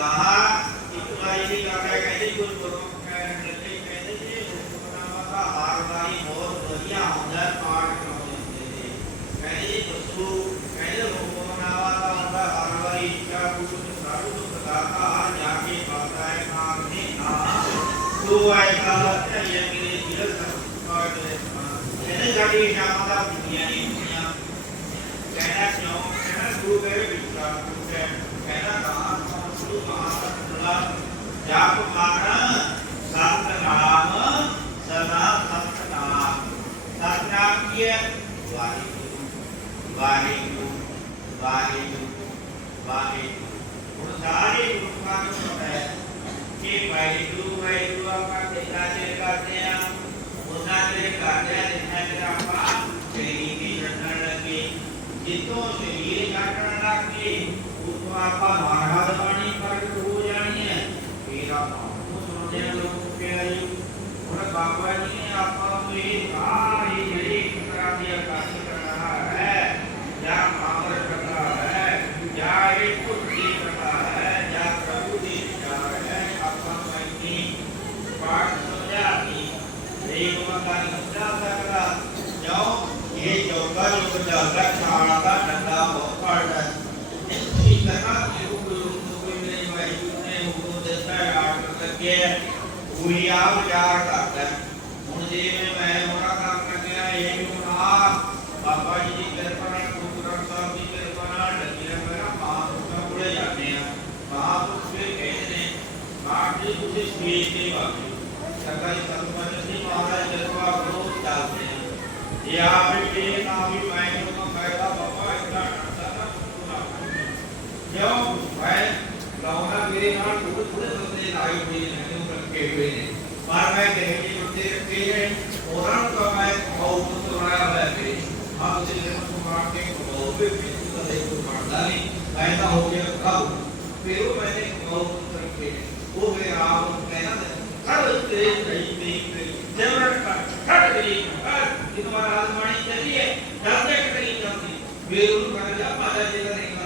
कहा कि तुम्हारी का मैं कैसे कुछ लोगों का करके कहते थे उसका का हार भाई बहुत बढ़िया अंदर पाठ कर देते थे। पहले वस्तु पहले भगवान का उनका हार भाई का कुछ सारू तो सदा का जाके बताए काम ने कहा तो ऐसा लगता है कि ये और मैंने गाड़ी शाम का दुनिया ने कहना क्यों? कहना शुरू करे विश्वास जितों से ये घटना की उसको आप Yeah. We are, we are, उसे श्वेते वाक्य सकल संपत्ति माता जत्वा को डालते हैं या फिर के नाम भी पाएँगे तो फ़ायदा पापा इतना करता ना पूरा जब मैं लाउना मेरे नाम थोड़े थोड़े बंदे लाए हुए हैं मैंने उन रखे हुए हैं बार मैं कहे कि बंदे रखे हैं और हम तो मैं और तो तुम्हारा रहते हम उसे लेकर तुम्हारा के बहुत भी तुम्हारा देखो मारदारी फ़ायदा हो। गया कब फिर मैंने बहुत रखे ಬೇರು ಮರಗ ಮರ ಜಿಲ್ಲೆ